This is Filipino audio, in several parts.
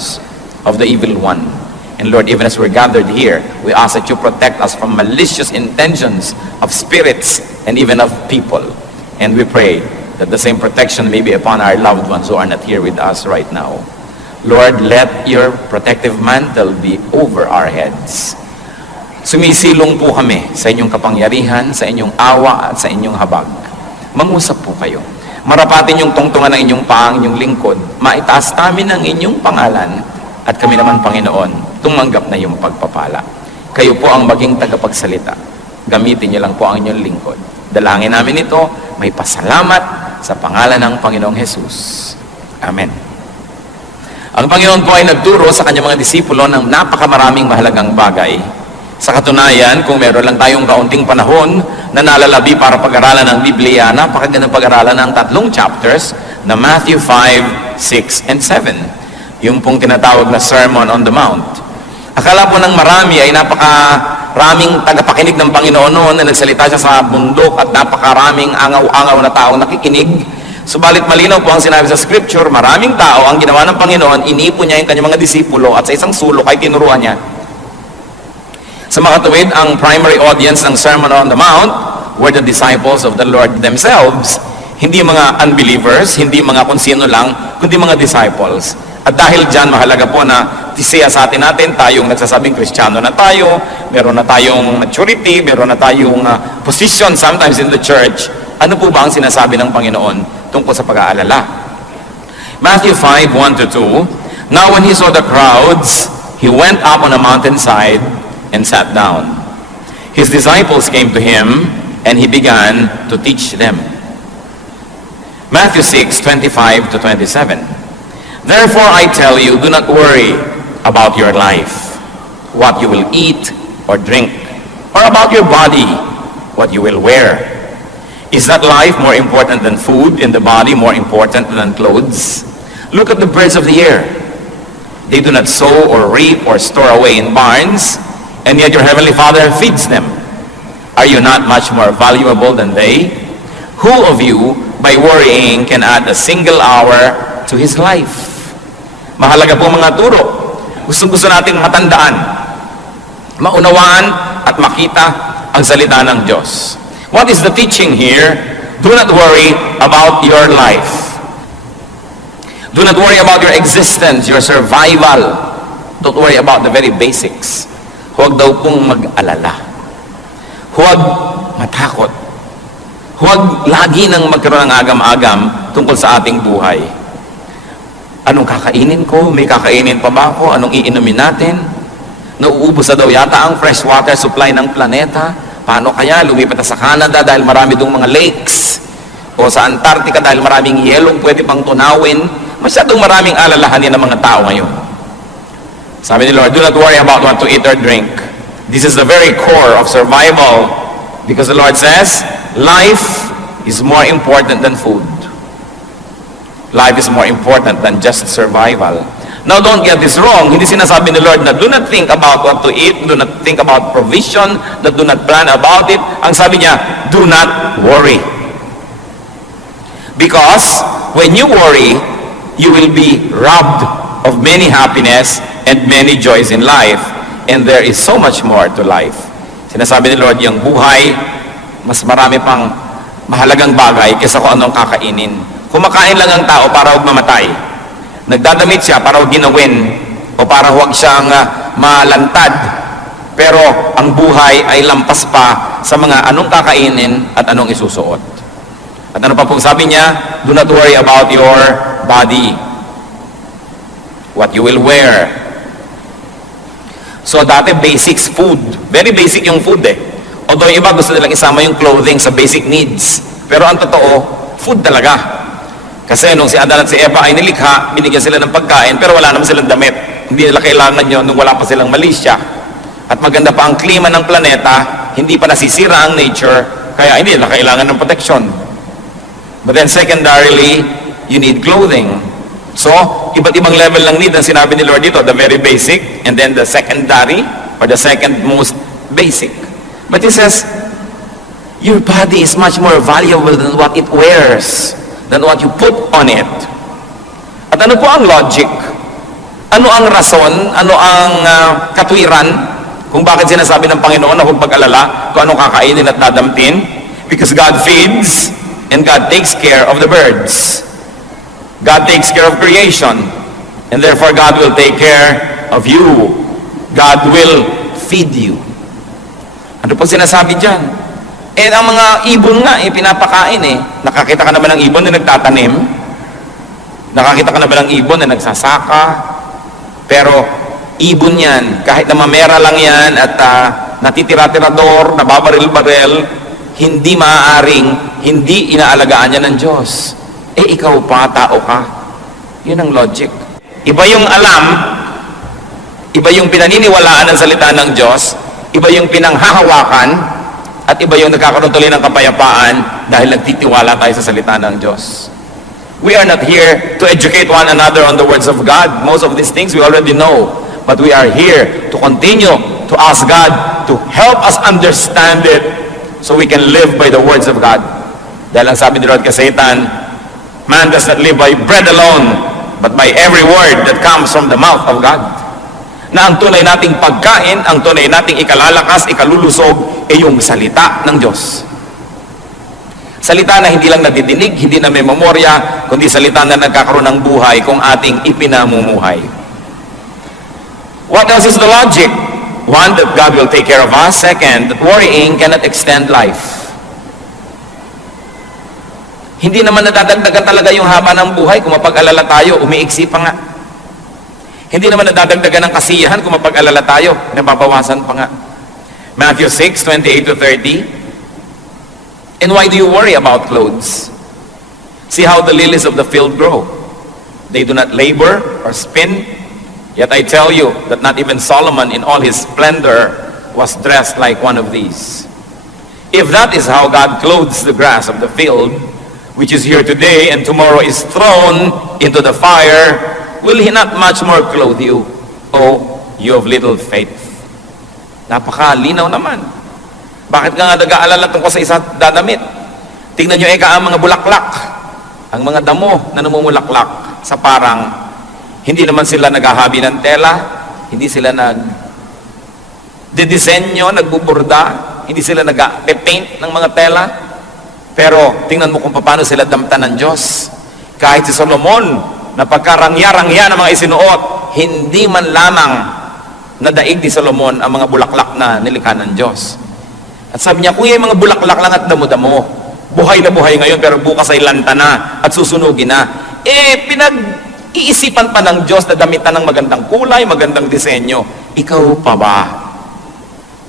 destructions of the evil one. And Lord, even as we're gathered here, we ask that you protect us from malicious intentions of spirits and even of people. And we pray that the same protection may be upon our loved ones who are not here with us right now. Lord, let your protective mantle be over our heads. Sumisilong po kami sa inyong kapangyarihan, sa inyong awa at sa inyong habag. Mangusap po kayo. Marapatin yung tungtungan ng inyong paa, inyong lingkod. Maitaas namin ang inyong pangalan at kami naman, Panginoon, tumanggap na yung pagpapala. Kayo po ang maging tagapagsalita. Gamitin niyo lang po ang inyong lingkod. Dalangin namin ito, may pasalamat sa pangalan ng Panginoong Jesus. Amen. Ang Panginoon po ay nagturo sa kanyang mga disipulo ng napakamaraming mahalagang bagay. Sa katunayan, kung meron lang tayong kaunting panahon na nalalabi para pag-aralan ng Biblia, napakagandang pag-aralan ng 3 chapters na Matthew 5, 6, and 7. Yung pong tinatawag na Sermon on the Mount. Akala po ng marami ay napakaraming tagapakinig ng Panginoon noon na nagsalita siya sa bundok at napakaraming angaw-angaw na taong nakikinig. Subalit malinaw po ang sinabi sa Scripture, maraming tao ang ginawa ng Panginoon, inipon niya yung kanyang mga disipulo at sa isang sulok ay tinuruan niya. Sa makatuwid, ang primary audience ng Sermon on the Mount were the disciples of the Lord themselves. Hindi mga unbelievers, hindi mga kung sino lang, kundi mga disciples. At dahil dyan, mahalaga po na tisiya sa atin tayong nagsasabing Kristiyano na tayo, meron na tayong maturity, meron na tayong position sometimes in the church. Ano po ba ang sinasabi ng Panginoon tungkol sa pag-aalala? Matthew 5, 1-2, Now when he saw the crowds, he went up on a mountainside and sat down. His disciples came to him, and he began to teach them. Matthew 6, 25-27. Therefore I tell you, do not worry about your life, what you will eat or drink, or about your body, what you will wear. Is that life more important than food, and the body more important than clothes? Look at the birds of the air. They do not sow or reap or store away in barns, and yet your heavenly Father feeds them. Are you not much more valuable than they? Who of you, by worrying, can add a single hour to his life? Mahalaga po mga turo. Gusto nating matandaan, maunawaan at makita ang salita ng Diyos. What is the teaching here? Do not worry about your life. Do not worry about your existence, your survival. Don't worry about the very basics. Huwag daw pong mag-alala. Huwag matakot. Huwag lagi nang magkaroon ng agam-agam tungkol sa ating buhay. Anong kakainin ko? May kakainin pa ba ako? Anong iinumin natin? Nauubos na daw yata ang fresh water supply ng planeta. Paano kaya? Lumipat na sa Canada dahil marami dong mga lakes. O sa Antarctica dahil maraming yelong pwede pang tunawin. Masyadong maraming alalahanin ng mga tao ngayon. Sabi ni Lord, do not worry about what to eat or drink. This is the very core of survival. Because the Lord says, life is more important than food. Life is more important than just survival. Now don't get this wrong. Hindi sinasabi ni Lord na do not think about what to eat, do not think about provision, that do not plan about it. Ang sabi niya, do not worry. Because when you worry, you will be robbed of many happiness and many joys in life, and there is so much more to life. Sinasabi ni Lord, yung buhay, mas marami pang mahalagang bagay kaysa kung anong kakainin. Kumakain lang ang tao para huwag mamatay. Nagdadamit siya para huwag ginawin o para huwag siyang malantad. Pero ang buhay ay lampas pa sa mga anong kakainin at anong isusuot. At ano pa pong sabi niya? Do not worry about your body, what you will wear. So dati basics food. Very basic yung food Although yung iba gusto nilang isama yung clothing sa basic needs. Pero ang totoo, food talaga. Kasi nung si Adan at si Eva ay nilikha, binigyan sila ng pagkain, pero wala naman silang damit. Hindi nila kailangan yun nung wala pa silang malisya. At maganda pa ang klima ng planeta, hindi pa nasisira ang nature, kaya hindi nila kailangan ng protection. But then secondarily, you need clothing. So, iba't ibang level ng need ang sinabi ni Lord dito, the very basic, and then the secondary, or the second most basic. But He says, your body is much more valuable than what it wears, than what you put on it. At ano po ang logic? Ano ang rason, ano ang katwiran kung bakit sinasabi ng Panginoon na huwag mag-alala kung anong kakainin at dadamtin? Because God feeds and God takes care of the birds. God takes care of creation, and therefore God will take care of you. God will feed you. Ano po sinasabi dyan? Ang mga ibon nga, pinapakain Nakakita ka naman ng ibon na nagtatanim? Nakakita ka naman ng ibon na nagsasaka? Pero, ibon yan. Kahit na mamera lang yan at natitira-tirador, nababaril-baril, hindi maaaring, hindi inaalagaan yan ng Diyos. Ikaw pa, tao ka. Yun ang logic. Iba yung alam, iba yung pinaniniwalaan ng salita ng Diyos, iba yung pinanghahawakan, at iba yung nagkakaroon tuloy ng kapayapaan dahil nagtitiwala tayo sa salita ng Diyos. We are not here to educate one another on the words of God. Most of these things we already know. But we are here to continue to ask God to help us understand it so we can live by the words of God. Dahil ang sabi ni Lord kay Satan, man does not live by bread alone, but by every word that comes from the mouth of God. Na ang tunay nating pagkain, ang tunay nating ikalalakas, ikalulusog, ay yung salita ng Diyos. Salita na hindi lang nadidinig, hindi na may memorya, kundi salita na nagkakaroon ng buhay kung ating ipinamumuhay. What else is the logic? One, that God will take care of us. Second, that worrying cannot extend life. Hindi naman nadadagdagan talaga yung haba ng buhay kung mapag-alala tayo, umiiksi pa nga. Hindi naman nadadagdagan ng kasiyahan kung mapag-alala tayo, nababawasan pa nga. Matthew 6:28-30. And why do you worry about clothes? See how the lilies of the field grow. They do not labor or spin. Yet I tell you that not even Solomon in all his splendor was dressed like one of these. If that is how God clothes the grass of the field, which is here today and tomorrow is thrown into the fire, will He not much more clothe you, O you of little faith? Napakalinaw naman. Bakit ka nga nag-aalala tungkol sa isa dadamit? Tingnan nyo ang mga bulaklak. Ang mga damo na namumulaklak sa parang, hindi naman sila naghahabi ng tela, hindi sila nagdidisenyo, nagbuburda, hindi sila nag-paint ng mga tela. Pero tingnan mo kung paano sila damtan ng Diyos. Kahit si Solomon, na pagkarangya-rangya ng mga isinuot, hindi man lamang nadaig ni Solomon ang mga bulaklak na nilikha ng Diyos. At sabi niya, kung yung mga bulaklak lang at damo-damo, buhay na buhay ngayon, pero bukas ay lanta na at susunugin na. Pinag-iisipan pa ng Diyos na damitan ng magandang kulay, magandang disenyo. Ikaw pa ba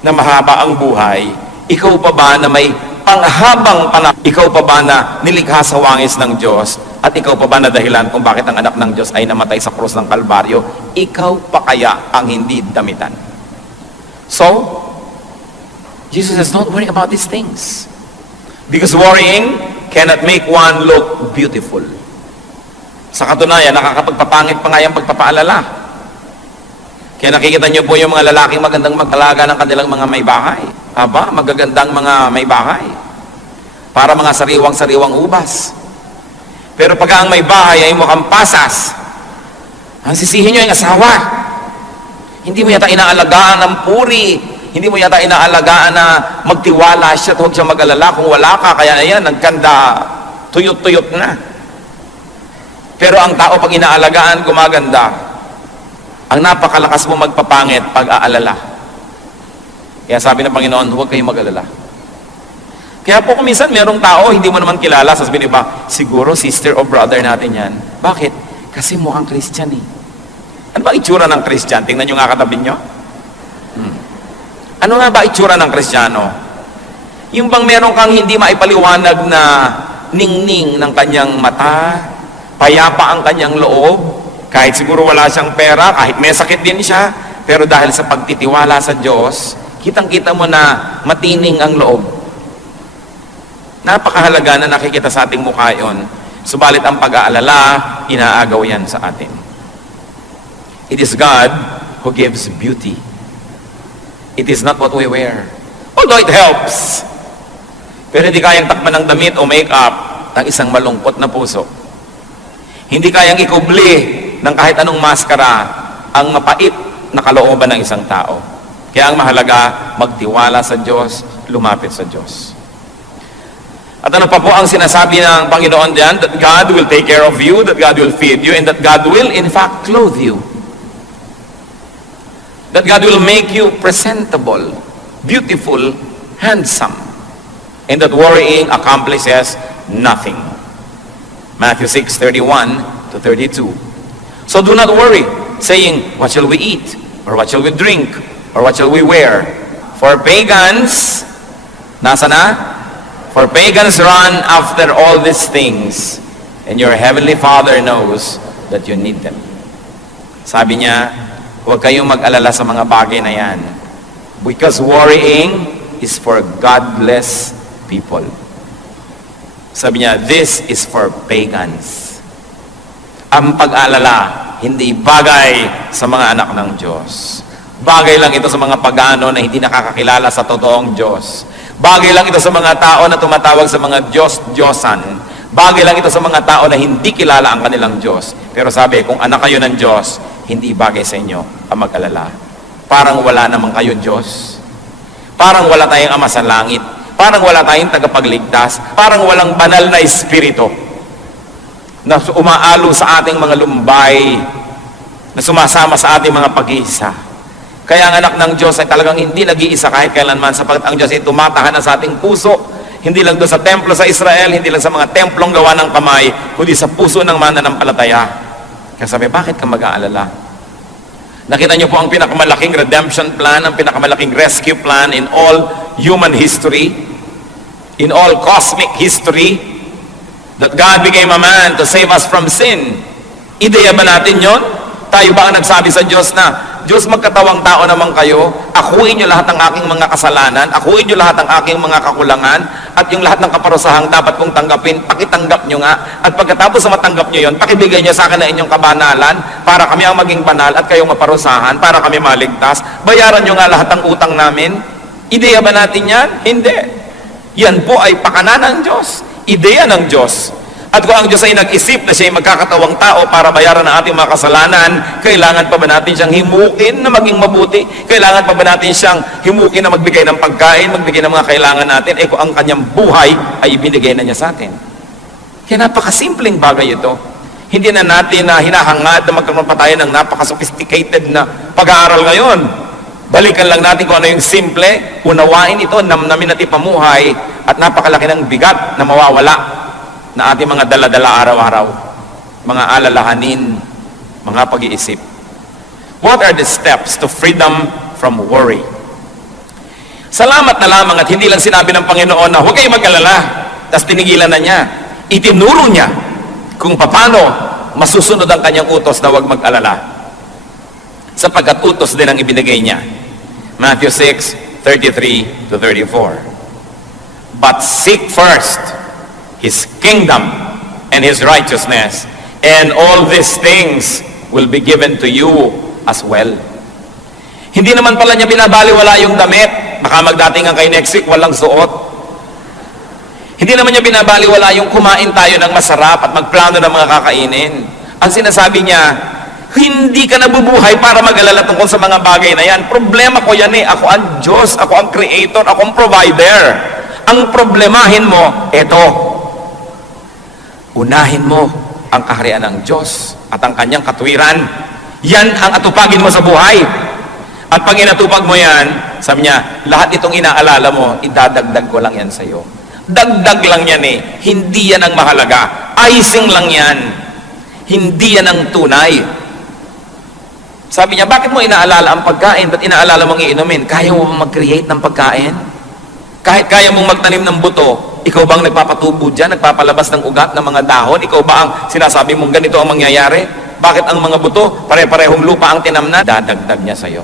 na mahaba ang buhay? Ikaw pa ba na may panghabang panahon? Ikaw pa ba na nilikha sa wangis ng Diyos? At ikaw pa ba na dahilan kung bakit ang anak ng Diyos ay namatay sa krus ng Kalbaryo? Ikaw pa kaya ang hindi damitan? So, Jesus says, don't worry about these things. Because worrying cannot make one look beautiful. Sa katunayan, nakakapagpapangit pa nga yung pagpapaalala. Kaya nakikita niyo po yung mga lalaking magandang mag-alaga ng kanilang mga may bahay. Aba, magagandang mga may bahay. Para mga sariwang-sariwang ubas. Pero pag ang may bahay ay mukhang pasas, ang sisihin niyo yung asawa. Hindi mo yata inaalagaan ng puri. Hindi mo yata inaalagaan na magtiwala siya at huwag siya mag-alala. Kung wala ka, kaya ayan, nagkanda, tuyot-tuyot na. Pero ang tao pag inaalagaan, gumaganda. Ang napakalakas mo magpapangit pag-aalala. Kaya sabi ng Panginoon, huwag kayong mag-alala. Kaya po kung minsan merong tao, hindi mo naman kilala, sasabihin ba, siguro sister o brother natin yan. Bakit? Kasi mukhang Christian eh. Ano ba itsura ng Christian? Tingnan nyo nga katabi nyo. Ano nga ba itsura ng Kristiyano? Yung bang meron kang hindi maipaliwanag na ningning ng kanyang mata, payapa ang kanyang loob, kahit siguro wala siyang pera, kahit may sakit din siya, pero dahil sa pagtitiwala sa Diyos, kitang-kita mo na matining ang loob. Napakahalaga na nakikita sa ating mukha yun. Subalit ang pag-aalala, inaagaw yan sa atin. It is God who gives beauty. It is not what we wear. Although it helps. Pero hindi kayang takpan ng damit o make-up ng isang malungkot na puso. Hindi kayang ikubli ng kahit anong maskara ang mapait na kalooban ng isang tao. Kaya ang mahalaga, magtiwala sa Diyos, lumapit sa Diyos. At ano pa po ang sinasabi ng Panginoon diyan? That God will take care of you, that God will feed you, and that God will in fact clothe you. That God will make you presentable, beautiful, handsome, and that worrying accomplishes nothing. Matthew 6:31 to 32. So do not worry, saying, what shall we eat? Or what shall we drink? Or what shall we wear? For pagans, nasa na? For pagans run after all these things, and your heavenly Father knows that you need them. Sabi niya, huwag kayong mag-alala sa mga bagay na yan. Because worrying is for godless people. Sabi niya, this is for pagans. Ang pag-alala, hindi bagay sa mga anak ng Diyos. Bagay lang ito sa mga pagano na hindi nakakakilala sa totoong Diyos. Bagay lang ito sa mga tao na tumatawag sa mga Diyos-Diyosan. Bagay lang ito sa mga tao na hindi kilala ang kanilang Diyos. Pero sabi, kung anak kayo ng Diyos, hindi bagay sa inyo ang mag-alala. Parang wala naman kayo Diyos. Parang wala tayong Ama sa langit. Parang wala tayong tagapagligtas. Parang walang banal na espiritu na umaalo sa ating mga lumbay, na sumasama sa ating mga pag-iisa. Kaya ang anak ng Diyos ay talagang hindi nag-iisa kahit kailanman, sapagkat ang Diyos ay tumatahanan sa ating puso, hindi lang doon sa templo sa Israel, hindi lang sa mga templong gawa ng kamay, kundi sa puso ng mananampalataya. Kaya sabi, bakit ka mag-aalala? Nakita niyo po ang pinakamalaking redemption plan, ang pinakamalaking rescue plan in all human history, in all cosmic history, that God became a man to save us from sin. Ideya ba natin yon? Tayo ba ang nagsabi sa Diyos na, Diyos, magkatawang tao naman kayo, akuin niyo lahat ng aking mga kasalanan, akuin niyo lahat ng aking mga kakulangan, at yung lahat ng kaparusahang dapat kong tanggapin, pakitanggap niyo nga, at pagkatapos sa matanggap niyo yon, pakibigay niyo sa akin na inyong kabanalan, para kami ang maging banal, at kayong maparusahan, para kami maligtas, bayaran niyo nga lahat ng utang namin. Ideya ba natin yan? Hindi. Yan po ay pakana ng Diyos, ideya ng Diyos. At kung ang Diyos ay nag-isip na siya ay magkakatawang tao para bayaran ang ating mga kasalanan, kailangan pa ba natin siyang himukin na maging mabuti? Kailangan pa ba natin siyang himukin na magbigay ng pagkain, magbigay ng mga kailangan natin? Eh kung ang kanyang buhay ay ibinigay na niya sa atin. Kaya napakasimpleng bagay ito. Hindi na natin na hinahangad na magkaroon pa tayo ng napaka-sophisticated na pag-aaral ngayon. Balikan lang natin kung ano yung simple, unawain ito, namnamin natin pamuhay, at napakalaki ng bigat na mawawala na ating mga dala-dala araw-araw, mga alalahanin, mga pag-iisip. What are the steps to freedom from worry? Salamat na lamang at hindi lang sinabi ng Panginoon na huwag kayo mag-alala, tapos tinigilan na niya. Itinuro niya kung paano masusunod ang kanyang utos na huwag mag-alala. Sapagkat utos din ang ibinigay niya. Matthew 6:33 to 34. But seek first His kingdom and His righteousness, and all these things will be given to you as well. Hindi naman pala niya binabaliwala yung damit. Baka magdatingan kayo next week, walang suot. Hindi naman niya binabaliwala yung kumain tayo ng masarap at magplano ng mga kakainin. Ang sinasabi niya, hindi ka nabubuhay para mag-alala tungkol sa mga bagay na yan. Problema ko yan eh. Ako ang Diyos, ako ang Creator, ako ang Provider. Ang problemahin mo, eto. Unahin mo ang kaharian ng Diyos at ang kanyang katwiran. Yan ang atupagin mo sa buhay. At pag inatupag mo yan, sabi niya, lahat itong inaalala mo, idadagdag ko lang yan sa iyo. Dagdag lang yan eh. Hindi yan ang mahalaga. Icing lang yan. Hindi yan ang tunay. Sabi niya, bakit mo inaalala ang pagkain? Ba't inaalala mong iinumin? Kaya mo ba mag-create ng pagkain? Kahit kaya mong magtanim ng buto, ikaw bang nagpapatubo dyan, nagpapalabas ng ugat ng mga dahon? Ikaw ba ang sinasabi mong ganito ang mangyayari? Bakit ang mga buto, pare-parehong lupa ang tinamnan? Dadagdag niya sa'yo.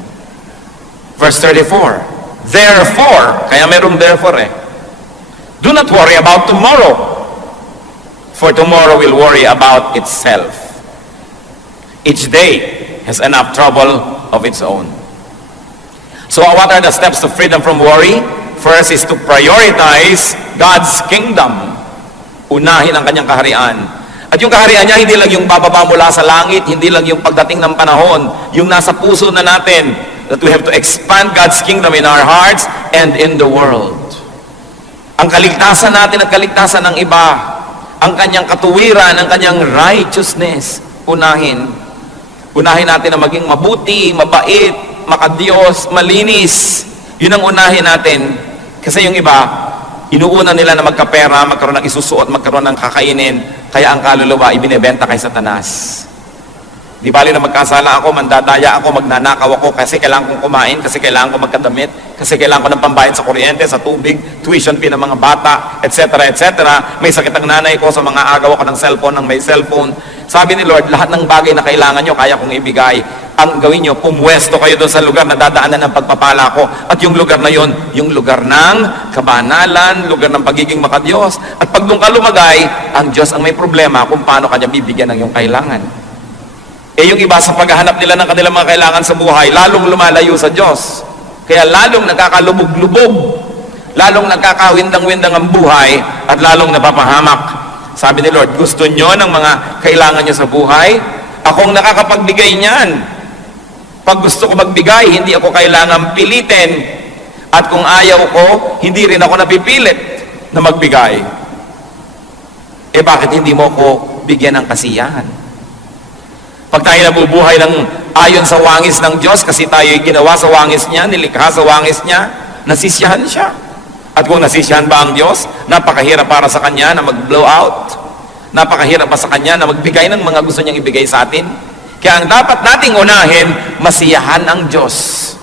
Verse 34, therefore, kaya merong therefore eh, do not worry about tomorrow, for tomorrow will worry about itself. Each day has enough trouble of its own. So what are the steps to freedom from worry? First is to prioritize God's kingdom. Unahin ang kanyang kaharian. At yung kaharian niya, hindi lang yung bababa mula sa langit, hindi lang yung pagdating ng panahon, yung nasa puso na natin, that we have to expand God's kingdom in our hearts and in the world. Ang kaligtasan natin at kaligtasan ng iba, ang kanyang katuwiran, ang kanyang righteousness, unahin natin na maging mabuti, mabait, makadiyos, malinis. Yun ang unahin natin. Kasi yung iba, inuuna nila na magkapera, magkaroon ng isusuot, magkaroon ng kakainin, kaya ang kaluluwa ibinebenta kay Satanas. Di bali na magkasala ako, mandadaya ako, magnanakaw ako kasi kailangan kong kumain, kasi kailangan ko magkadamit, kasi kailangan ko ng pambayad sa kuryente, sa tubig, tuition fee ng mga bata, etc. etc. May sakit ang nanay ko, sa mga agaw ako ng cellphone, ng may cellphone. Sabi ni Lord, lahat ng bagay na kailangan nyo, kaya kong ibigay. Ang gawin nyo, pumwesto kayo doon sa lugar na dadaanan ng pagpapala ko. At yung lugar na yon, yung lugar ng kabanalan, lugar ng pagiging makadiyos. At pag doon ka lumagay, ang Diyos ang may problema kung paano kanya bibigyan ng iyong kailangan. Yung iba sa paghahanap nila ng kanilang mga kailangan sa buhay, lalong lumalayo sa Diyos. Kaya lalong nagkakalubog-lubog, lalong nagkakawindang-windang ang buhay, at lalong napapahamak. Sabi ni Lord, gusto nyo ng mga kailangan nyo sa buhay? Akong nakakapagbigay niyan. Pag gusto ko magbigay, hindi ako kailangan pilitin. At kung ayaw ko, hindi rin ako napipilit na magbigay. Bakit hindi mo ko bigyan ng kasiyahan? Pag tayo nabubuhay ng ayon sa wangis ng Diyos, kasi tayo ginawa sa wangis niya, nilikha sa wangis niya, nasisiyahan siya. At kung nasisiyahan ba ang Diyos, napakahirap para sa Kanya na mag-blow out. Napakahirap pa sa Kanya na magbigay ng mga gusto niyang ibigay sa atin. Kaya ang dapat nating unahin, masiyahan ang Diyos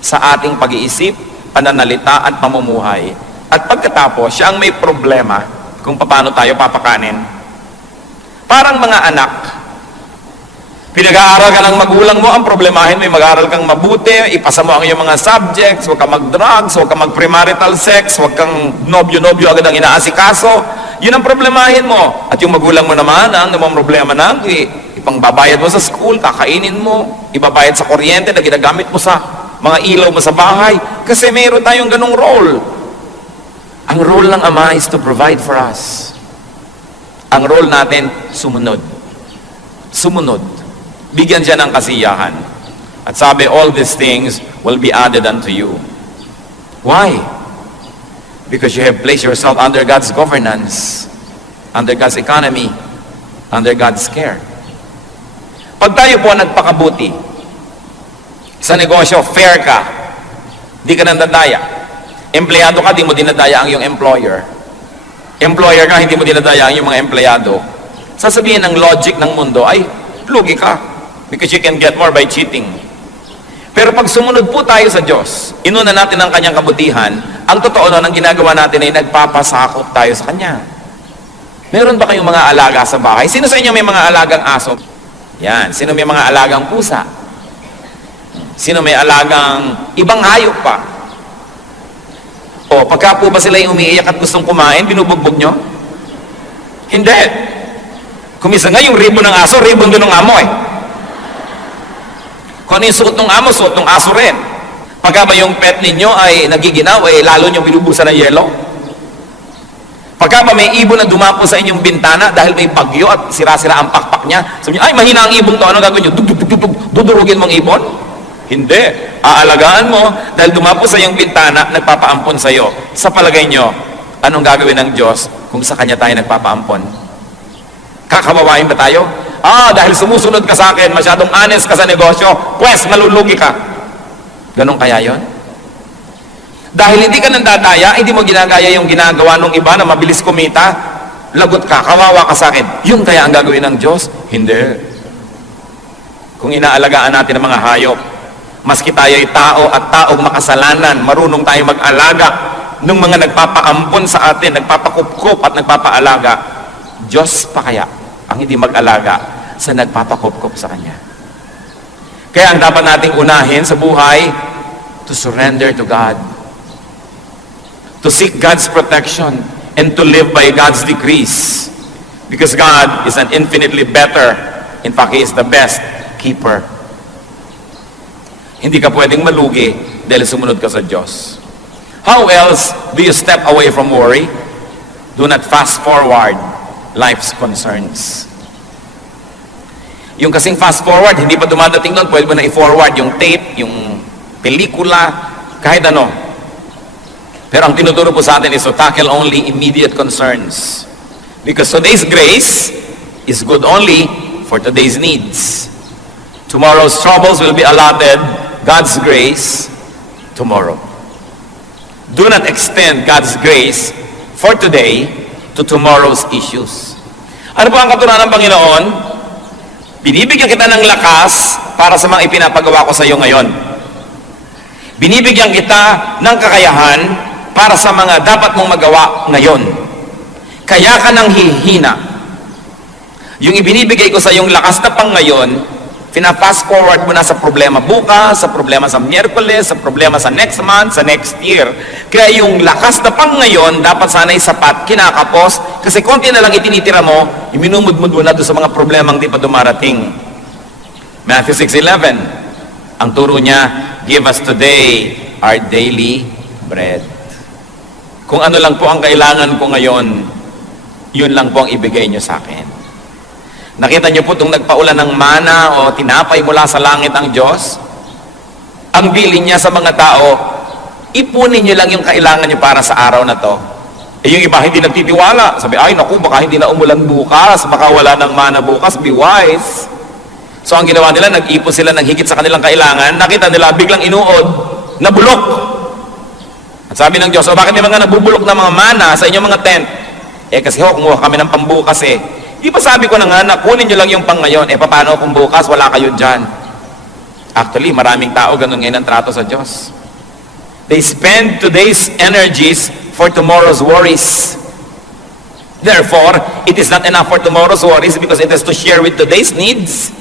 sa ating pag-iisip, pananalita at pamumuhay. At pagkatapos, siya ang may problema kung paano tayo papakanin. Parang mga anak, pinag-aaral ka ng magulang mo, ang problemahin mo, mag-aaral kang mabuti, ipasa mo ang iyong mga subjects, huwag kang mag-drugs, huwag kang mag-premarital sex, huwag kang nobyo-nobyo agad ang inaasikaso. Yun ang problemahin mo. At yung magulang mo naman, ang namang problema na, ipangbabayad mo sa school, kakainin mo, ibabayad sa kuryente na ginagamit mo sa mga ilaw mo sa bahay. Kasi mayroon tayong ganong role. Ang role ng Ama is to provide for us. Ang role natin, sumunod. Sumunod. Bigyan siya ng kasiyahan. At sabi, all these things will be added unto you. Why? Because you have placed yourself under God's governance, under God's economy, under God's care. Pag tayo po nagpakabuti, sa negosyo, fair ka, di ka nandadaya. Empleyado ka, di mo dinadaya ang iyong employer. Employer ka, hindi mo dinadaya ang iyong mga empleyado. Sasabihin ng logic ng mundo, ay, lugi ka. Because you can get more by cheating. Pero pag sumunod po tayo sa Diyos, inuna natin ang kanyang kabutihan, ang totoo nun, ang ginagawa natin ay nagpapasakop tayo sa kanya. Meron ba kayong mga alaga sa bahay? Sino sa inyo may mga alagang aso? Yan. Sino may mga alagang pusa? Sino may alagang ibang hayop pa? O, pagka po ba sila yung umiiyak at gustong kumain, binubugbog nyo? Hindi. Kumisa nga yung ribbon ng aso, ribbon din ng amo eh. Kung ano yung suot ng amo, suot ng aso rin. Pagka ba yung pet ninyo ay nagiginaw, lalo nyo binubusan ng yelo? Pagka ba may ibon na dumapo sa inyong bintana dahil may bagyo at sira-sira ang pakpak niya, sabi niyo, ay mahina ang ibon to, ano gagawin nyo? Dudurugin mong ibon? Hindi. Aalagaan mo dahil dumapo sa iyong bintana, nagpapaampon sa iyo. Sa palagay nyo, anong gagawin ng Diyos kung sa Kanya tayo nagpapaampon? Kakawawain ba tayo? Dahil sumusunod ka sa akin, masyadong honest ka sa negosyo, pues malulugi ka. Ganon kaya yon? Dahil hindi ka nandadaya, hindi mo ginagaya yung ginagawa ng iba na mabilis kumita, lagot ka, kawawa ka sa akin. Yun kaya ang gagawin ng Diyos? Hindi. Kung inaalagaan natin ang mga hayop, maski tayo ay tao at taong makasalanan, marunong tayo mag-alaga ng mga nagpapaampon sa atin, nagpapakupkup at nagpapaalaga, Diyos pa kaya ang hindi mag-alaga sa nagpapakupkup sa Kanya. Kaya ang dapat nating unahin sa buhay, to surrender to God, to seek God's protection, and to live by God's decrees. Because God is an infinitely better, in fact, He is the best keeper. Hindi ka pwedeng malugi dahil sumunod ka sa Diyos. How else do you step away from worry? Do not fast forward life's concerns. Yung kasing fast forward, hindi pa dumadating doon, pwede mo na i-forward yung tape, yung pelikula, kahit ano. Pero ang tinuturo po sa atin is to tackle only immediate concerns. Because today's grace is good only for today's needs. Tomorrow's troubles will be allotted God's grace tomorrow. Do not extend God's grace for today to tomorrow's issues. Ano po ang katuruan ng Panginoon? Binibigyan kita ng lakas para sa mga ipinapagawa ko sa iyo ngayon. Binibigyan kita ng kakayahan para sa mga dapat mong magawa ngayon. Kaya ka nang hihina. Yung ibinibigay ko sa iyong lakas na pang ngayon, fast forward mo na sa problema bukas, sa problema sa Miyerkules, sa problema sa next month, sa next year. Kaya yung lakas na pang ngayon, dapat sana'y sapat, kinakapos, kasi konti na lang itinitira mo, iminumudmud mo na doon sa mga problemang di pa dumarating. Matthew 6:11, ang turo niya, give us today our daily bread. Kung ano lang po ang kailangan ko ngayon, yun lang po ang ibigay niyo sa akin. Nakita niyo po itong nagpaulan ng mana o tinapay mula sa langit ang Diyos? Ang bilin niya sa mga tao, ipunin niyo lang yung kailangan niyo para sa araw na to. Eh yung iba hindi nagtitiwala. Sabi, ay naku, baka hindi na umulan bukas, baka wala ng mana bukas, be wise. So ang ginawa nila, nag-ipon sila ng higit sa kanilang kailangan, nakita nila biglang inuod, nabulok. At sabi ng Diyos, o bakit may mga nabubulok na mga mana sa inyong mga tent? Eh kasi kumuha kami ng pambukas eh. Di ba sabi ko na nga, kunin nyo lang yung pang ngayon, eh paano kung bukas, wala kayo dyan? Actually, maraming tao ganun ngayon ang trato sa Diyos. They spend today's energies for tomorrow's worries. Therefore, it is not enough for tomorrow's worries because it is to share with today's needs.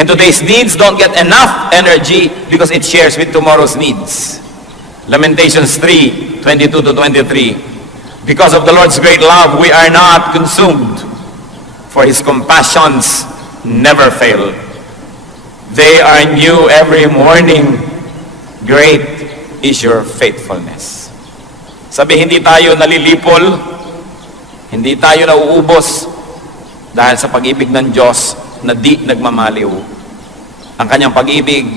And today's needs don't get enough energy because it shares with tomorrow's needs. Lamentations 3:22-23. Because of the Lord's great love, we are not consumed, for His compassions never fail. They are new every morning. Great is your faithfulness. Sabi, hindi tayo nalilipol, hindi tayo nauubos dahil sa pag-ibig ng Diyos na di nagmamaliw. Ang kanyang pag-ibig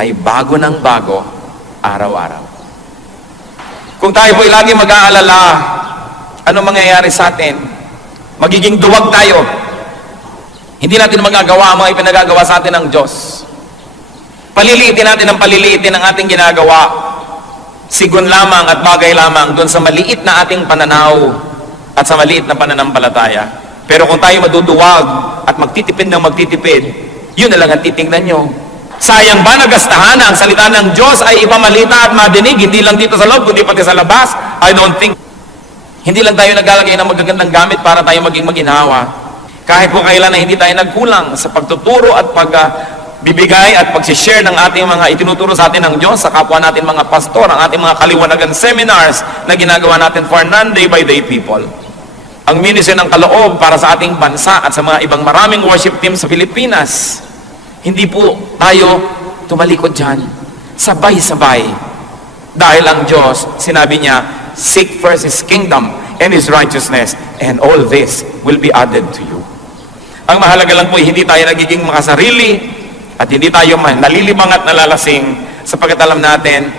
ay bago ng bago, araw-araw. Kung tayo po'y lagi mag-aalala, ano mangyayari sa atin? Magiging duwag tayo. Hindi natin magagawa ang mga ipinagagawa sa atin ng Diyos. Paliliitin natin ang paliliitin ang ating ginagawa. Sigun lamang at bagay lamang doon sa maliit na ating pananaw at sa maliit na pananampalataya. Pero kung tayo maduduwag at magtitipid ng magtitipid, yun na lang ang titignan nyo. Sayang ba na gastahan ang salita ng Diyos ay ipamalita at madinig, hindi lang dito sa loob, kundi pati sa labas? I don't think. Hindi lang tayo naglalagay ng magagandang gamit para tayo maging maginhawa. Kahit po kailan na hindi tayo nagkulang sa pagtuturo at pagbibigay at pagsishare ng ating mga itinuturo sa atin ng Diyos sa kapwa natin mga pastor, ang ating mga kaliwanagan seminars na ginagawa natin for non-day by day people. Ang ministry ng kaloob para sa ating bansa at sa mga ibang maraming worship team sa Pilipinas. Hindi po tayo tumalikod dyan. Sabay-sabay. Dahil ang Diyos, sinabi niya, seek first His kingdom and His righteousness, and all this will be added to you. Ang mahalaga lang po, hindi tayo nagiging makasarili at hindi tayo nalilibang at nalalasing sapagkat alam natin,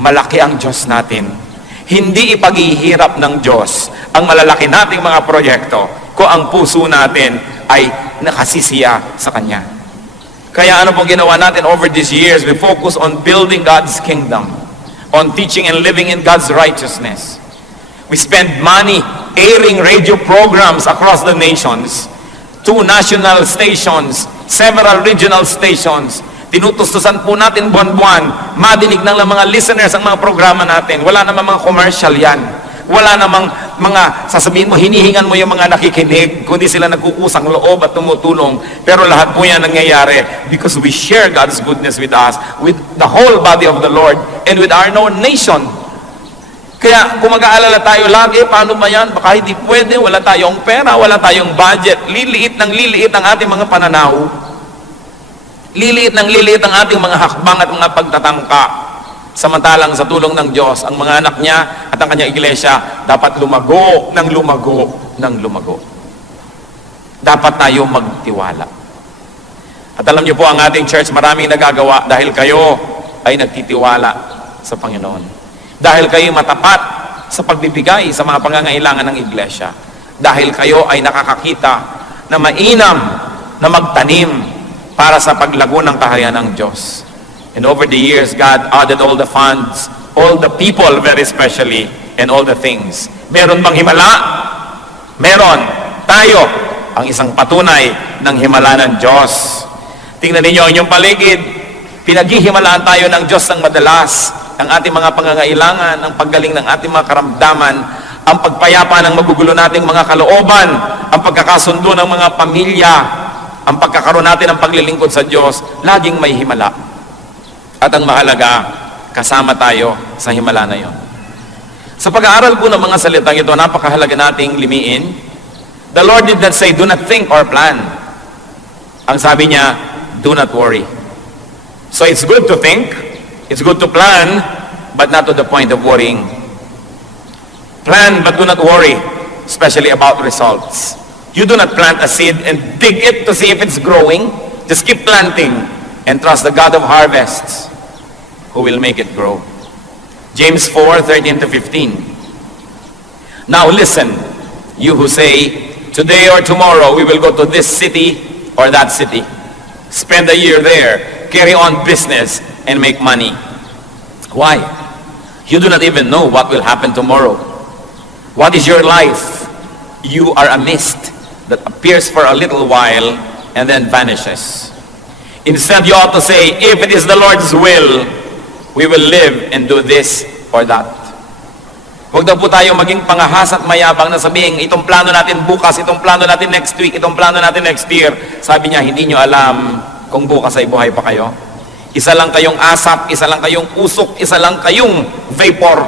malaki ang Diyos natin. Hindi ipaghihirap ng Diyos ang malalaki nating mga proyekto kung ang puso natin ay nakasisiya sa Kanya. Kaya ano pong ginawa natin over these years? We focus on building God's kingdom, on teaching and living in God's righteousness. We spend money airing radio programs across the nations, 2 national stations, several regional stations. Tinutustusan po natin buwan-buwan, madinig ng mga listeners ang mga programa natin. Wala namang mga commercial yan. Wala namang mga, sasabihin mo, hinihingan mo yung mga nakikinig, kundi sila nagkukusang loob at tumutulong. Pero lahat po yan nangyayari because we share God's goodness with us, with the whole body of the Lord, and with our known nation. Kaya kung mag-aalala tayo lagi, paano ba yan? Baka hindi pwede, wala tayong pera, wala tayong budget. Liliit ng liliit ang ating mga pananaw. Liliit ng liliit ang ating mga hakbang at mga pagtatangka. Samantalang sa tulong ng Diyos, ang mga anak niya at ang kanyang iglesia dapat lumago ng lumago ng lumago. dapat tayo magtiwala. At alam niyo po, ang ating church maraming nagagawa dahil kayo ay nagtitiwala sa Panginoon. Dahil kayo matapat sa pagbibigay sa mga pangangailangan ng iglesia. Dahil kayo ay nakakakita na mainam na magtanim para sa paglago ng kaharian ng Diyos. And over the years, God added all the funds, all the people very especially, and all the things. Meron bang himala? Meron. Tayo ang isang patunay ng himala ng Diyos. Tingnan ninyo ang inyong paligid. Pinaghihimalaan tayo ng Diyos ng madalas. Ang ating mga pangangailangan, ang paggaling ng ating mga karamdaman, ang pagpayapa ng magugulo nating mga kalooban, ang pagkakasundo ng mga pamilya, ang pagkakaroon natin ng paglilingkod sa Diyos, laging may himala. At ang mahalaga, kasama tayo sa himala na yon. Sa pag-aaral po ng mga salitang ito, napakahalaga nating limiin. The Lord did not say, do not think or plan. Ang sabi niya, do not worry. So it's good to think, it's good to plan, but not to the point of worrying. Plan, but do not worry, especially about results. You do not plant a seed and dig it to see if it's growing. Just keep planting and trust the God of harvests who will make it grow. James 4:13-15. Now listen, you who say, today or tomorrow we will go to this city or that city. Spend a year there, carry on business, and make money. Why? You do not even know what will happen tomorrow. What is your life? You are a mist that appears for a little while and then vanishes. Instead, you ought to say, if it is the Lord's will, we will live and do this or that. Huwag daw po tayo maging pangahas at mayabang na sabihin, itong plano natin bukas, itong plano natin next week, itong plano natin next year. Sabi niya, hindi nyo alam kung bukas ay buhay pa kayo. Isa lang kayong asap, isa lang kayong usok, isa lang kayong vapor.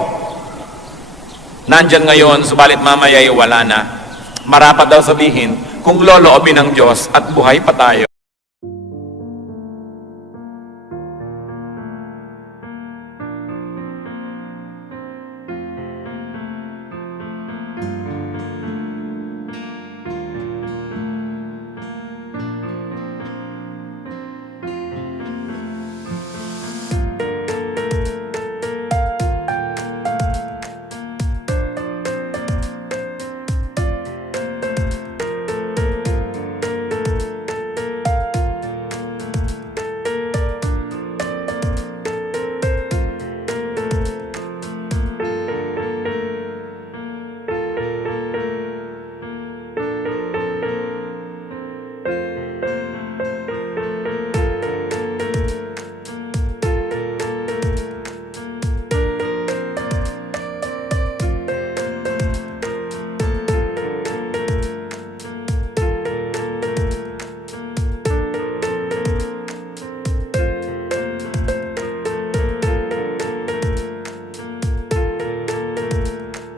Nandyan ngayon, subalit mamaya ay wala na. Marapat daw sabihin, kung loloobin ng Diyos at buhay pa tayo.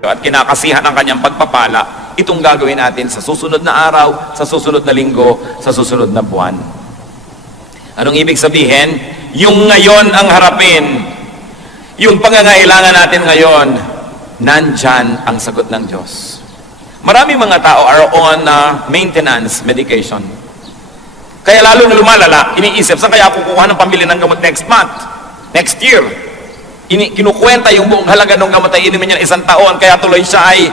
At kinakasihan ang kanyang pagpapala, itong gagawin natin sa susunod na araw, sa susunod na linggo, sa susunod na buwan. Anong ibig sabihin? Yung ngayon ang harapin, yung pangangailangan natin ngayon, nandyan ang sagot ng Diyos. Maraming mga tao are on maintenance medication. Kaya lalo na lumalala, iniisip, saan kaya kukuha ng pambili ng gamot next month, next year? Kinukwenta yung buong halaga ng gamot ay inumin niya 1 taon, kaya tuloy siya ay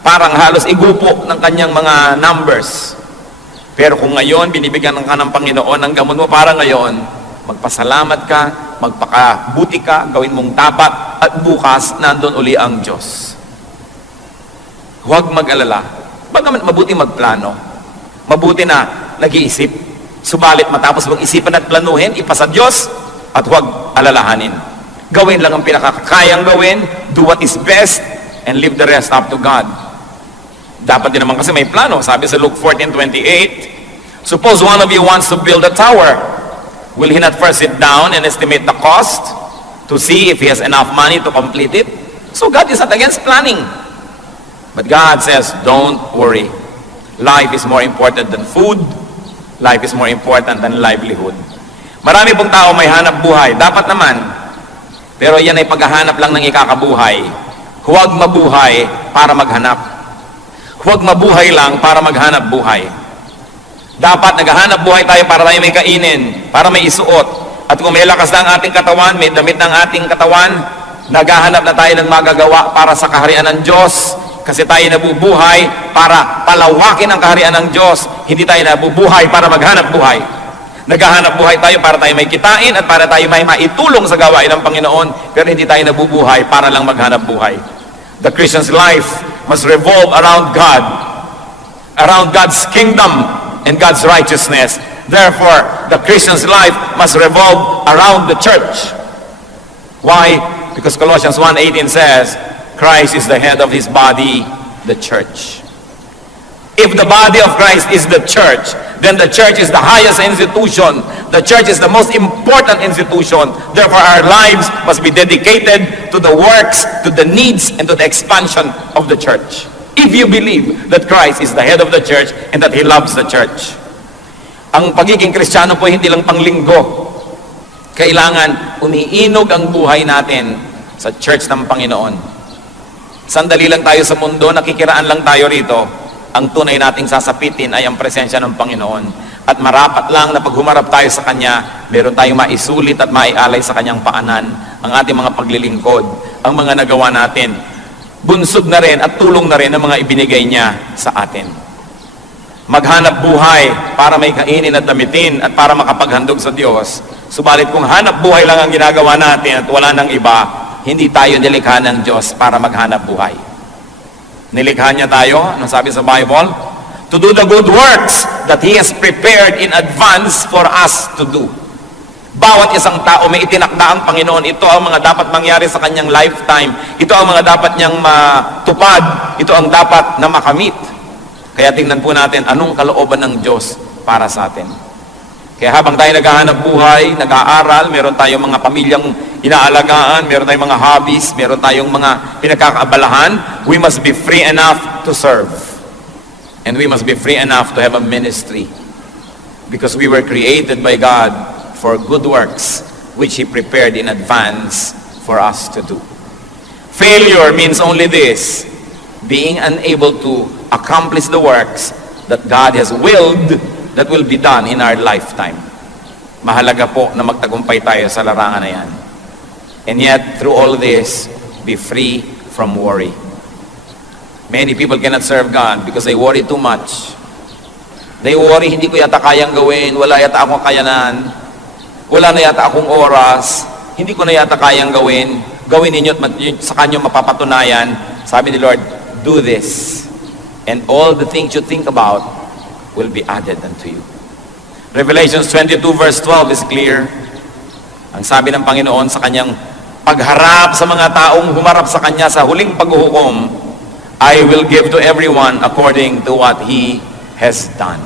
parang halos igupo ng kanyang mga numbers. Pero kung ngayon, binibigyan ka ng Panginoon ng gamot mo para ngayon, magpasalamat ka, magpakabuti ka, gawin mong tapat, at bukas, nandun uli ang Diyos. Huwag mag-alala. Bagamat mabuti magplano, mabuti na nag-iisip, subalit matapos mong isipan at planuhin, ipasa Diyos, at huwag alalahanin. Gawin lang ang pinakakayang gawin, do what is best, and leave the rest up to God. Dapat din naman kasi may plano. Sabi sa Luke 14:28, suppose one of you wants to build a tower. Will he not first sit down and estimate the cost to see if he has enough money to complete it? So God is not against planning. But God says, don't worry. Life is more important than food. Life is more important than livelihood. Marami pong tao may hanap buhay. Dapat naman. Pero yan ay paghahanap lang ng ikakabuhay. Huwag mabuhay para maghanap. Huwag mabuhay lang para maghanap buhay. Dapat naghahanap buhay tayo para tayo may kainin, para may isuot. At kung may lakas na ang ating katawan, may damit ng ating katawan, naghahanap na tayo ng magagawa para sa kaharian ng Diyos. Kasi tayo nabubuhay para palawakin ang kaharian ng Diyos. Hindi tayo nabubuhay para maghanap buhay. Naghahanap buhay tayo para tayo may kitain at para tayo may maitulong sa gawain ng Panginoon. Pero hindi tayo nabubuhay para lang maghanap buhay. The Christian's life must revolve around God, around God's kingdom and God's righteousness. Therefore, the Christian's life must revolve around the church. Why? Because Colossians 1:18 says, Christ is the head of his body, the church. If the body of Christ is the church, then the church is the highest institution. The church is the most important institution. Therefore, our lives must be dedicated to the works, to the needs, and to the expansion of the church. If you believe that Christ is the head of the church and that He loves the church. Ang pagiging Kristiyano po hindi lang panglinggo. Kailangan umiinog ang buhay natin sa church ng Panginoon. Sandali lang tayo sa mundo, nakikiraan lang tayo rito. Ang tunay nating sasapitin ay ang presensya ng Panginoon. At marapat lang na pag humarap tayo sa Kanya, meron tayong maisulit at maialay sa Kanyang paanan ang ating mga paglilingkod, ang mga nagawa natin. Bunsod na rin at tulong na rin ang mga ibinigay niya sa atin. Maghanap buhay para may kainin at damitin at para makapaghandog sa Diyos. Subalit kung hanap buhay lang ang ginagawa natin at wala nang iba, hindi tayo nilikha ng Diyos para maghanap buhay. Nilikha niya tayo, anong sabi sa Bible? To do the good works that He has prepared in advance for us to do. Bawat isang tao may itinakda ang Panginoon. Ito ang mga dapat mangyari sa kanyang lifetime. Ito ang mga dapat niyang matupad. Ito ang dapat na makamit. Kaya tingnan po natin anong kalooban ng Diyos para sa atin. Kaya habang tayo naghahanap buhay, nag-aaral, meron tayong mga pamilyang inaalagaan, meron tayong mga hobbies, meron tayong mga pinagkakaabalahan, we must be free enough to serve. And we must be free enough to have a ministry. Because we were created by God for good works, which He prepared in advance for us to do. Failure means only this, being unable to accomplish the works that God has willed that will be done in our lifetime. Mahalaga po na magtagumpay tayo sa larangan na yan. And yet, through all this, be free from worry. Many people cannot serve God because they worry too much. They worry, hindi ko yata kayang gawin, wala yata akong kayanan, wala na yata akong oras, hindi ko na yata kayang gawin. Gawin ninyo at sa kanyo mapapatunayan. Sabi ni Lord, do this. And all the things you think about will be added unto you. Revelations 22 verse 12 is clear. Ang sabi ng Panginoon sa kanyang pagharap sa mga taong humarap sa kanya sa huling paghuhukom, I will give to everyone according to what he has done.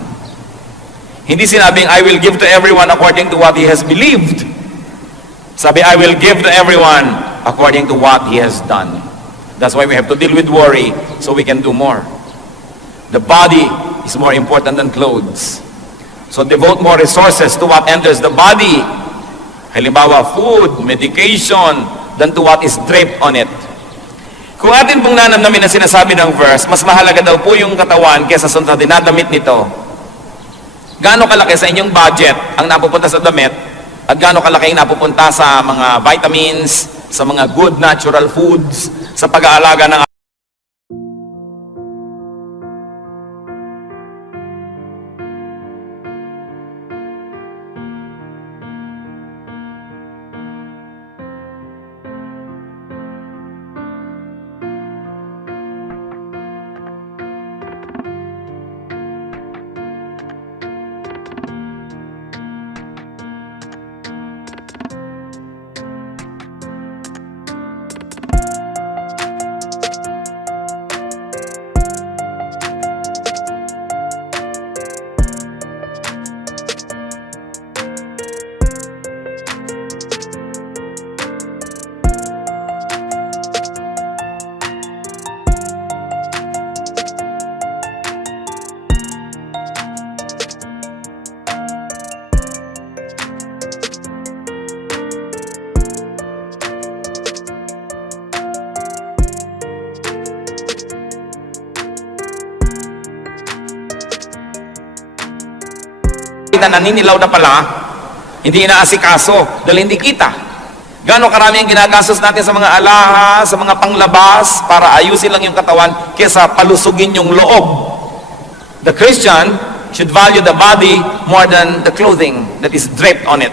Hindi sinabing, I will give to everyone according to what he has believed. Sabi, I will give to everyone according to what he has done. That's why we have to deal with worry so we can do more. The body is more important than clothes. So devote more resources to what enters the body. Halimbawa, food, medication, than to what is draped on it. Kung atin pong nanamnamin na sinasabi ng verse, mas mahalaga daw po yung katawan kesa sa dinadamit nito. Gaano kalaki sa inyong budget ang napupunta sa damit at gaano kalaki ang napupunta sa mga vitamins, sa mga good natural foods, sa pag-aalaga ng na naninilaw na pala, hindi inaasikaso dahil hindi kita. Gaano karami ang ginagastos natin sa mga alahas, sa mga panglabas, para ayusin lang yung katawan, kaysa palusugin yung loob. The Christian should value the body more than the clothing that is draped on it.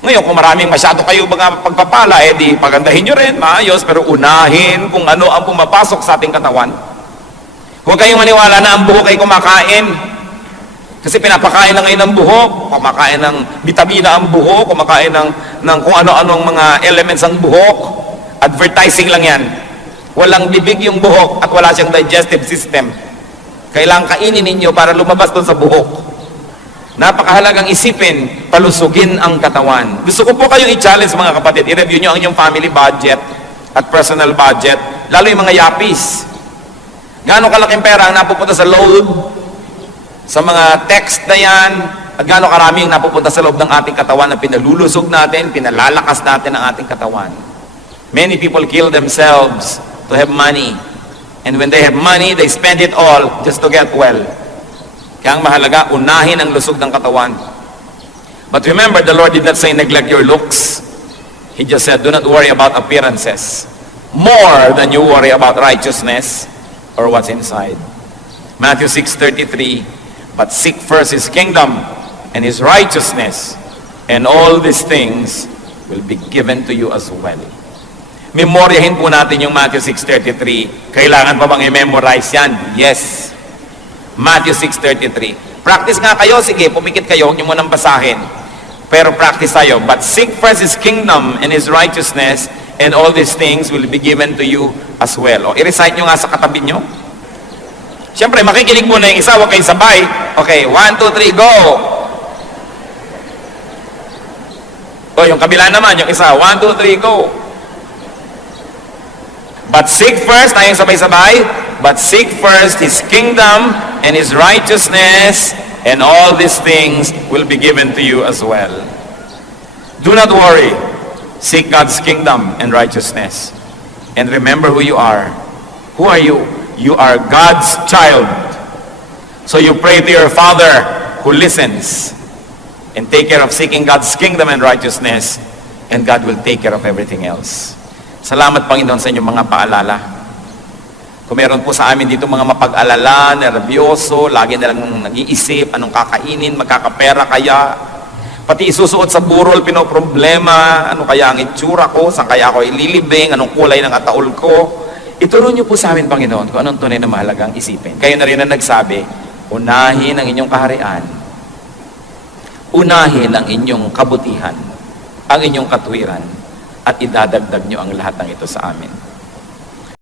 Ngayon, kung maraming masyado kayo mga pagpapala, di pagandahin nyo rin, maayos, pero unahin kung ano ang pumapasok sa ating katawan. Huwag kayong maniwala na ang buhok ay kumakain. Kasi pinapakain na ngayon ng buhok, kumakain ng vitamina ang buhok, kumakain ng kung ano-anong mga elements ang buhok. Advertising lang yan. Walang bibig yung buhok at wala siyang digestive system. Kailangan kainin ninyo para lumabas doon sa buhok. Napakahalagang isipin, palusugin ang katawan. Gusto ko po kayong i-challenge mga kapatid, i-review nyo ang inyong family budget at personal budget, lalo yung mga yapis. Gaano kalaking pera ang napupunta sa load, sa mga text na yan, at gaano karami yung napupunta sa loob ng ating katawan na pinalulusog natin, pinalalakas natin ang ating katawan. Many people kill themselves to have money. And when they have money, they spend it all just to get well. Kaya ang mahalaga, unahin ang lusog ng katawan. But remember, the Lord did not say neglect your looks. He just said, do not worry about appearances more than you worry about righteousness or what's inside. Matthew 6:33, but seek first His kingdom and His righteousness, and all these things will be given to you as well. Memoryahin po natin yung Matthew 6:33. Kailangan pa bang i-memorize yan? Yes. Matthew 6:33. Practice nga kayo, sige, pumikit kayo, huwag niyo munang basahin. Pero practice tayo. But seek first His kingdom and His righteousness, and all these things will be given to you as well. O, i-recite nyo nga sa katabi nyo. Siyempre, makikinig muna yung isa, huwag kayong sabay. Okay, 1, 2, 3, go! O, yung kabila naman, yung isa, 1, 2, 3, go! But seek first, tayong sabay-sabay, but seek first His kingdom and His righteousness, and all these things will be given to you as well. Do not worry. Seek God's kingdom and righteousness. And remember who you are. Who are you? You are God's child. So you pray to your Father who listens, and take care of seeking God's kingdom and righteousness, and God will take care of everything else. Salamat, Panginoon, sa inyong mga paalala. Kung meron po sa amin dito mga mapag-alala, nervyoso, lagi na lang nag-iisip, anong kakainin, magkakapera kaya, pati isusuot sa burol, pinoproblema, ano kaya ang itsura ko, saan kaya ako ililibing, anong kulay ng ataol ko. Ituro niyo po sa amin, Panginoon, kung anong tunay na mahalagang isipin. Kayo na rin ang nagsabi, unahin ang inyong kaharian, unahin ang inyong kabutihan, ang inyong katwiran, at idadagdag nyo ang lahat ng ito sa amin.